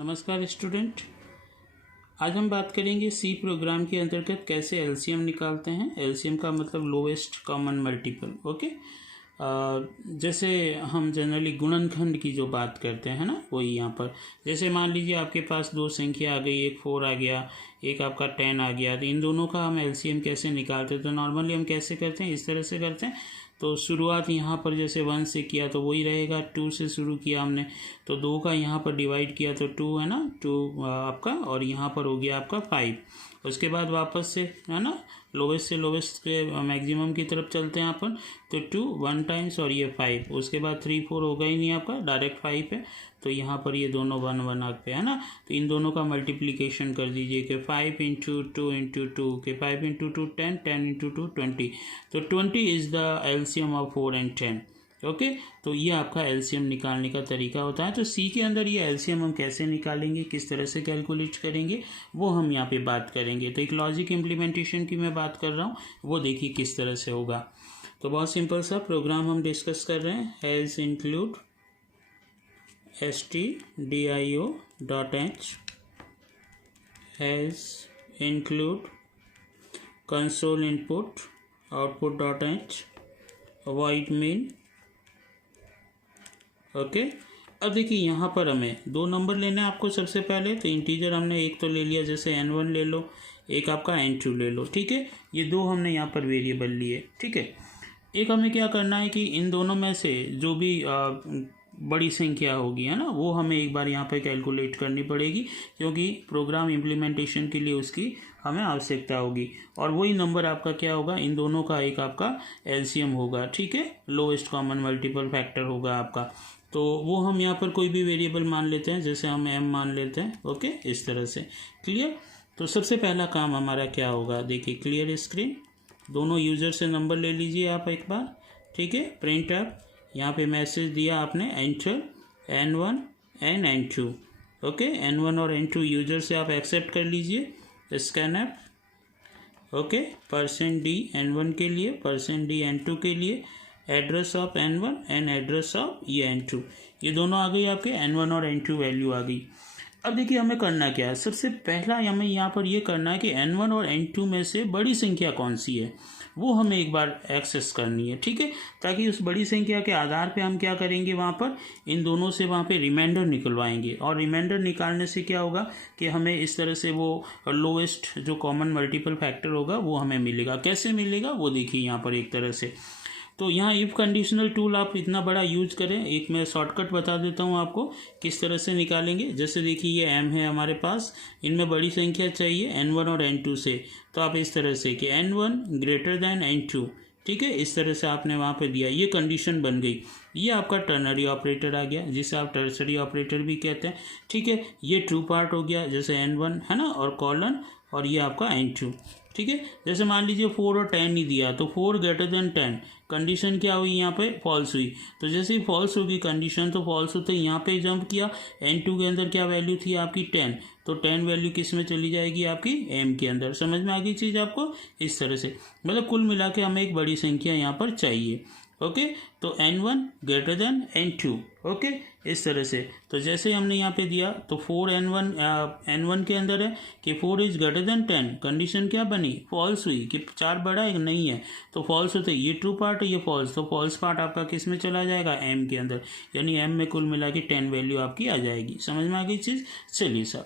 नमस्कार स्टूडेंट। आज हम बात करेंगे सी प्रोग्राम के अंतर्गत कैसे एलसीएम निकालते हैं। एलसीएम का मतलब लोवेस्ट कॉमन मल्टीपल। ओके, जैसे हम जनरली गुणनखंड की जो बात करते हैं ना, वही यहाँ पर जैसे मान लीजिए आपके पास दो संख्या आ गई, एक 4 आ गया, एक आपका 10 आ गया, तो इन दोनों का हम एलसीएम कैसे निकालते हैं। तो नॉर्मली हम कैसे करते हैं, इस तरह से करते हैं। तो शुरुआत यहाँ पर जैसे 1 से किया तो वही रहेगा, 2 से शुरू किया हमने तो 2 का यहाँ पर डिवाइड किया तो 2 है ना, 2 आपका, और यहाँ पर हो गया आपका 5। उसके बाद वापस से है ना लोवेस्ट से लोवेस्ट के मैक्सिमम की तरफ चलते हैं यहाँ पर, तो 2 1 टाइम्स और ये 5। उसके बाद 3 4 होगा ही नहीं आपका, डायरेक्ट 5 है, तो यहाँ पर ये दोनों 1 1 आ पे है ना। तो इन दोनों का मल्टीप्लिकेशन कर दीजिए कि 5 इंटू 2 इंटू 2 के 5 इंटू 2 10, 10 इंटू 2 20। तो 20 is the LCM of 4 and 10। Okay, तो ये आपका एलसीएम निकालने का तरीका होता है। तो सी के अंदर ये एलसीएम हम कैसे निकालेंगे, किस तरह से कैलकुलेट करेंगे, वो हम यहाँ पे बात करेंगे। तो एक लॉजिक इम्प्लीमेंटेशन की मैं बात कर रहा हूँ, वो देखिए किस तरह से होगा। तो बहुत सिंपल सा प्रोग्राम हम डिस्कस कर रहे हैं। Has include stdio.h, has include console input output.h, void main। Okay, अब देखिए यहाँ पर हमें दो नंबर लेना है आपको। सबसे पहले तो इंटीजर हमने एक तो ले लिया, जैसे n1 ले लो, एक आपका n2 ले लो, ठीक है। ये दो हमने यहाँ पर वेरिएबल लिए, ठीक है। एक हमें क्या करना है कि इन दोनों में से जो भी बड़ी संख्या होगी है ना, वो हमें एक बार यहाँ पे कैलकुलेट करनी पड़ेगी, क्योंकि प्रोग्राम इम्प्लीमेंटेशन के लिए उसकी हमें आवश्यकता होगी। और वही नंबर आपका क्या होगा, इन दोनों का एक आपका एलसीएम होगा, ठीक है, लोवेस्ट कॉमन मल्टीपल फैक्टर होगा आपका। तो वो हम यहाँ पर कोई भी वेरिएबल मान लेते हैं, जैसे हम m मान लेते हैं। ओके, इस तरह से क्लियर। तो सबसे पहला काम हमारा क्या होगा, देखिए क्लियर स्क्रीन। दोनों यूज़र से नंबर ले लीजिए आप एक बार, ठीक है। प्रिंट अप, यहाँ पे मैसेज दिया आपने, enter n1 and n2। Okay, n1 और n2 यूज़र से आप एक्सेप्ट कर लीजिए। Scan app, okay, %d n1 के लिए, %d n2 के लिए, address of n1 and address of ये n2, ये दोनों आ गई आपके, n1 और n2 वैल्यू आ गई। अब देखिए हमें करना क्या है। सबसे पहला हमें यहाँ पर ये करना है कि n1 और n2 में से बड़ी संख्या कौन सी है, वो हमें एक बार एक्सेस करनी है, ठीक है। ताकि उस बड़ी संख्या के आधार पे हम क्या करेंगे, वहाँ पर इन दोनों से वहाँ पे रिमाइंडर निकलवाएंगे। और रिमाइंडर निकालने से क्या होगा कि हमें इस तरह से वो लोवेस्ट जो कॉमन मल्टीपल फैक्टर होगा वो हमें मिलेगा। कैसे मिलेगा वो देखिए यहाँ पर एक तरह से। तो यहाँ इफ़ कंडीशनल टूल आप इतना बड़ा यूज करें, एक मैं शॉर्टकट बता देता हूँ आपको किस तरह से निकालेंगे। जैसे देखिए ये m है हमारे पास, इनमें बड़ी संख्या चाहिए n1 और n2 से, तो आप इस तरह से कि n1 ग्रेटर दैन n2, ठीक है, इस तरह से आपने वहाँ पे दिया, ये कंडीशन बन गई। ये आपका टर्नरी ऑपरेटर आ गया, जिसे आप टर्सरी ऑपरेटर भी कहते हैं, ठीक है। ये ट्रू पार्ट हो गया, जैसे n1 है ना, और कॉलन, और ये आपका n2, ठीक है। जैसे मान लीजिए 4 और 10 ही दिया, तो 4 ग्रेटर देन 10, कंडीशन क्या हुई यहाँ पे, फॉल्स हुई। तो जैसे ही फॉल्स होगी कंडीशन, तो फॉल्स होते यहाँ पे जंप किया। n2 के अंदर क्या वैल्यू थी आपकी 10, तो 10 वैल्यू किस में चली जाएगी आपकी m के अंदर। समझ में आ गई चीज़ आपको, इस तरह से। मतलब कुल मिला के हमें एक बड़ी संख्या यहाँ पर चाहिए। ओके, तो n1 greater than n2, okay, इस तरह से। तो जैसे हमने यहाँ पे दिया, तो 4 n1 के अंदर है कि 4 इज ग्रेटर देन 10, कंडीशन क्या बनी, फॉल्स हुई कि 4 बड़ा है नहीं है, तो फॉल्स होते ये ट्रू पार्ट है, ये फॉल्स, तो फॉल्स पार्ट आपका किस में चला जाएगा, m के अंदर, यानी m में कुल मिला के 10 वैल्यू आपकी आ जाएगी। समझ में आ गई चीज़। चलिए सर,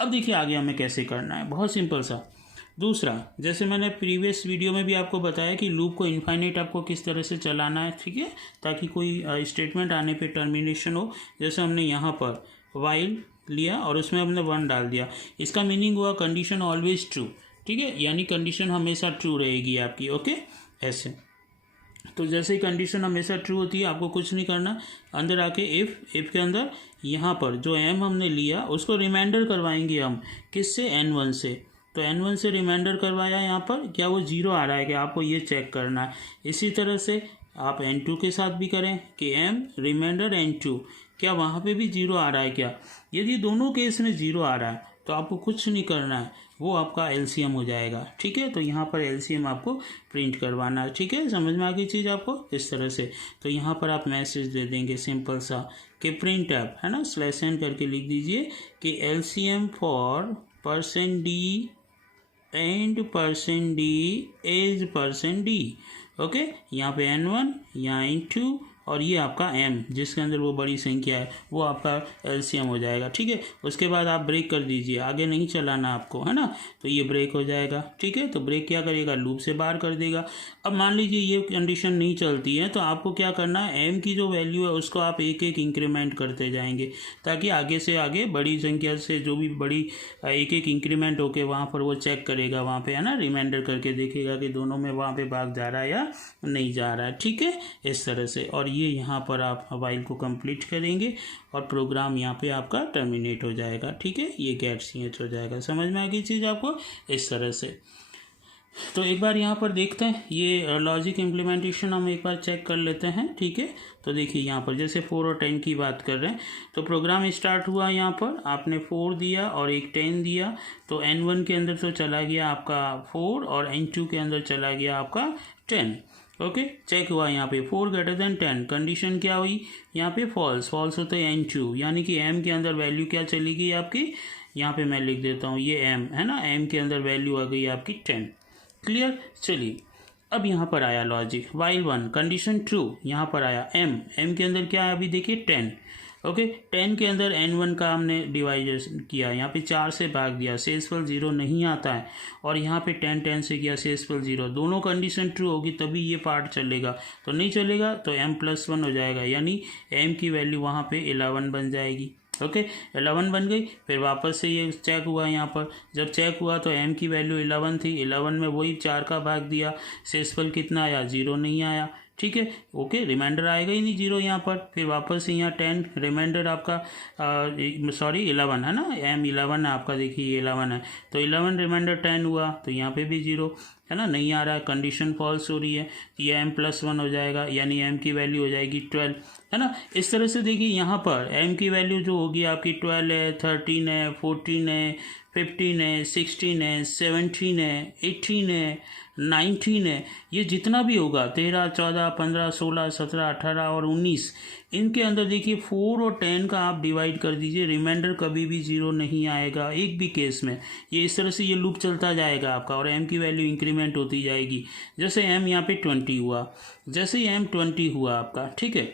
अब देखिए आगे हमें कैसे करना है, बहुत सिंपल सा। दूसरा, जैसे मैंने प्रीवियस वीडियो में भी आपको बताया कि लूप को इनफाइनाइट आपको किस तरह से चलाना है, ठीक है, ताकि कोई स्टेटमेंट आने पे टर्मिनेशन हो। जैसे हमने यहाँ पर वाइल लिया और उसमें हमने 1 डाल दिया, इसका मीनिंग हुआ कंडीशन ऑलवेज ट्रू, ठीक है, यानी कंडीशन हमेशा ट्रू रहेगी आपकी। ओके, ऐसे। तो जैसे ही कंडीशन हमेशा ट्रू होती है, आपको कुछ नहीं करना, अंदर आके इफ़ के अंदर यहाँ पर जो m हमने लिया उसको रिमाइंडर करवाएंगे हम, किससे, n1 से। तो n1 से रिमाइंडर करवाया, यहाँ पर क्या वो 0 आ रहा है, कि आपको ये चेक करना है। इसी तरह से आप n2 के साथ भी करें कि m रिमाइंडर n2, क्या वहाँ पे भी 0 आ रहा है क्या। यदि दोनों केस में 0 आ रहा है तो आपको कुछ नहीं करना है, वो आपका एलसीएम हो जाएगा। ठीक है, तो यहाँ पर एलसीएम आपको प्रिंट करवाना है। ठीक है, समझ में आ गई चीज़ आपको इस तरह से। तो यहाँ पर आप मैसेज दे देंगे सिंपल सा कि प्रिंट ऐप है ना, /n करके लिख दीजिए कि LCM for %d and %d is %d। Okay, यहाँ पे n1, यहाँ n2 और ये आपका m जिसके अंदर वो बड़ी संख्या है वो आपका एलसीएम हो जाएगा। ठीक है, उसके बाद आप ब्रेक कर दीजिए, आगे नहीं चलाना आपको, है ना। तो ये ब्रेक हो जाएगा। ठीक है, तो ब्रेक क्या करेगा, लूप से बाहर कर देगा। अब मान लीजिए ये कंडीशन नहीं चलती है तो आपको क्या करना है, m की जो वैल्यू है उसको आप एक एक इंक्रीमेंट करते जाएंगे ताकि आगे से आगे बड़ी संख्या से जो भी बड़ी एक एक इंक्रीमेंट होके वहाँ पर वो चेक करेगा, वहाँ पे है ना, रिमाइंडर करके देखेगा कि दोनों में वहाँ पे भाग जा रहा है या नहीं जा रहा है। ठीक है, इस तरह से। और ये यहाँ पर आप वाइल को कंप्लीट करेंगे और प्रोग्राम यहाँ पे आपका टर्मिनेट हो जाएगा। ठीक है, ये गेट ch हो जाएगा। समझ में आ गई चीज़ आपको इस तरह से। तो एक बार यहाँ पर देखते हैं ये लॉजिक इम्प्लीमेंटेशन हम एक बार चेक कर लेते हैं। ठीक है, तो देखिए यहाँ पर जैसे 4 और 10 की बात कर रहे हैं तो प्रोग्राम स्टार्ट हुआ, यहाँ पर आपने 4 दिया और एक 10 दिया, तो n1 के अंदर तो चला गया आपका 4 और n2 के अंदर चला गया आपका 10। ओके, चेक हुआ यहाँ पे 4 > 10, कंडीशन क्या हुई यहाँ पे, फॉल्स होता है n2, यानी कि m के अंदर वैल्यू क्या चली गई आपकी, यहाँ पे मैं लिख देता हूँ ये m है ना, m के अंदर वैल्यू आ गई आपकी 10। क्लियर, चलिए अब यहाँ पर आया लॉजिक while 1 कंडीशन ट्रू, यहाँ पर आया m के अंदर क्या है अभी देखिए 10। ओके, 10 के अंदर n1 का हमने डिवाइड किया, यहाँ पे 4 से भाग दिया, शेषफल 0 नहीं आता है, और यहाँ पे 10 से किया, शेषफल 0। दोनों कंडीशन ट्रू होगी तभी ये पार्ट चलेगा, तो नहीं चलेगा तो m+1 हो जाएगा, यानी m की वैल्यू वहाँ पे 11 बन जाएगी। ओके, 11 बन गई। फिर वापस से ये चेक हुआ, यहाँ पर जब चेक हुआ तो m की वैल्यू 11 थी, 11 में वही 4 का भाग दिया, शेषफल कितना आया, 0 नहीं आया। ठीक है, ओके, रिमाइंडर आएगा ही नहीं 0 यहाँ पर। फिर वापस से यहाँ 10 रिमाइंडर आपका 11 है ना, m 11 है आपका, देखिए 11 है, तो 11 रिमाइंडर 10 हुआ, तो यहाँ पे भी 0 है ना, नहीं आ रहा है, कंडीशन फॉल्स हो रही है, ये m+1 हो जाएगा, यानी m की वैल्यू हो जाएगी 12 है ना। इस तरह से देखिए यहाँ पर m की वैल्यू जो होगी आपकी 12 है, 13 है, 14 है, 15 है, 16 है, 17 है, 18 है, 19 है, ये जितना भी होगा 13, 14, 15, 16, 17, 18 और 19, इनके अंदर देखिए 4 और 10 का आप डिवाइड कर दीजिए, रिमाइंडर कभी भी 0 नहीं आएगा एक भी केस में। ये इस तरह से ये लूप चलता जाएगा आपका और m की वैल्यू इंक्रीमेंट होती जाएगी। जैसे m यहाँ पे 20 हुआ, जैसे ही m 20 हुआ आपका, ठीक है,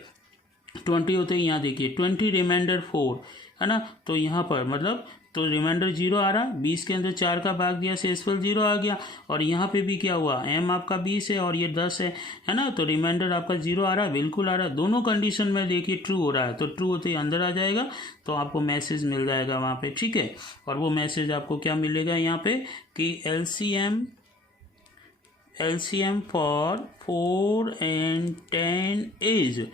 20 होते ही यहाँ देखिए 20 रिमाइंडर 4 है ना, तो यहाँ पर मतलब तो रिमाइंडर 0 आ रहा, 20 के अंदर 4 का भाग दिया, शेषफल 0 आ गया, और यहाँ पे भी क्या हुआ, m आपका 20 है और ये 10 है ना, तो रिमाइंडर आपका 0 आ रहा, बिल्कुल आ रहा। दोनों कंडीशन में देखिए ट्रू हो रहा है, तो ट्रू होते ही अंदर आ जाएगा, तो आपको मैसेज मिल जाएगा वहाँ पे। ठीक है, और वो मैसेज आपको क्या मिलेगा यहाँ पे कि LCM फॉर 4 and 10 इज,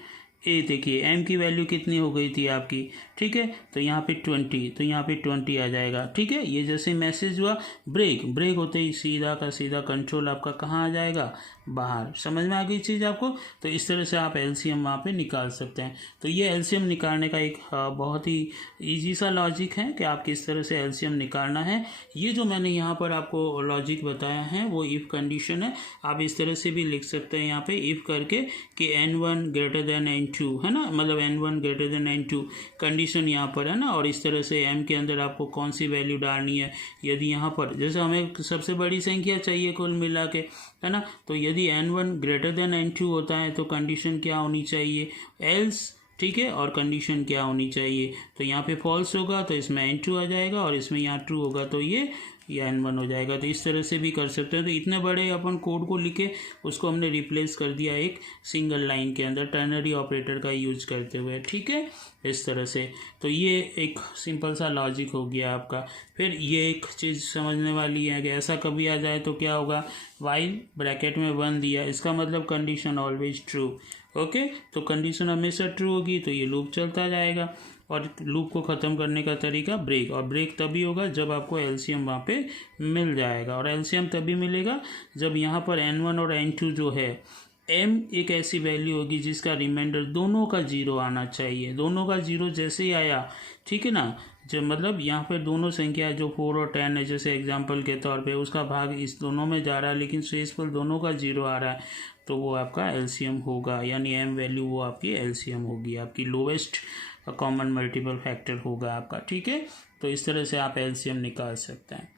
ये देखिए m की वैल्यू कितनी हो गई थी आपकी, ठीक है, तो यहाँ पे 20, तो यहाँ पे 20 आ जाएगा। ठीक है, ये जैसे मैसेज हुआ, ब्रेक होते ही सीधा का सीधा कंट्रोल आपका कहाँ आ जाएगा, बाहर। समझ में आ गई चीज़ आपको। तो इस तरह से आप एलसीएम वहाँ पे निकाल सकते हैं। तो ये एलसीएम निकालने का एक बहुत ही ईजी सा लॉजिक है कि आप किस तरह से एलसीएम निकालना है। ये जो मैंने यहाँ पर आपको लॉजिक बताया है वो इफ़ कंडीशन है, आप इस तरह से भी लिख सकते हैं यहाँ पे इफ़ करके कि n1 > n2 है ना, मतलब n1 > n2 कंडीशन यहाँ पर है ना, और इस तरह से m के अंदर आपको कौन सी वैल्यू डालनी है। यदि यहाँ पर जैसे हमें सबसे बड़ी संख्या चाहिए कुल मिला के, है ना, तो यदि n1 > n2 होता है तो कंडीशन क्या होनी चाहिए, एल्स। ठीक है, और कंडीशन क्या होनी चाहिए, तो यहाँ पे फॉल्स होगा तो इसमें n2 आ जाएगा, और इसमें यहाँ ट्रू होगा तो ये n1 हो जाएगा। तो इस तरह से भी कर सकते हैं। तो इतने बड़े अपन कोड को लिखे उसको हमने रिप्लेस कर दिया एक सिंगल लाइन के अंदर टर्नरी ऑपरेटर का यूज करते हुए। ठीक है, इस तरह से। तो ये एक सिंपल सा लॉजिक हो गया आपका। फिर ये एक चीज़ समझने वाली है कि ऐसा कभी आ जाए तो क्या होगा, वाइल ब्रैकेट में 1 दिया, इसका मतलब कंडीशन ऑलवेज ट्रू। ओके, तो कंडीशन हमेशा ट्रू होगी तो ये लूप चलता जाएगा, और लूप को ख़त्म करने का तरीका ब्रेक, और ब्रेक तभी होगा जब आपको एलसीएम वहाँ पे मिल जाएगा। और एलसीएम तभी मिलेगा जब यहाँ पर n1 और n2 जो है, m एक ऐसी वैल्यू होगी जिसका रिमाइंडर दोनों का 0 आना चाहिए। दोनों का 0 जैसे ही आया, ठीक है ना, जब मतलब यहाँ पे दोनों संख्या जो 4 और 10 है, जैसे एग्जांपल के तौर पे उसका भाग इस दोनों में जा रहा है लेकिन शेषफल दोनों का 0 आ रहा है, तो वो आपका एलसीएम होगा, यानी एम वैल्यू वो आपकी एलसीएम होगी, आपकी लोवेस्ट कॉमन मल्टीपल फैक्टर होगा आपका। ठीक है, तो इस तरह से आप एलसीएम निकाल सकते हैं।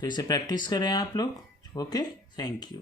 तो इसे प्रैक्टिस करें आप लोग। Okay, thank you.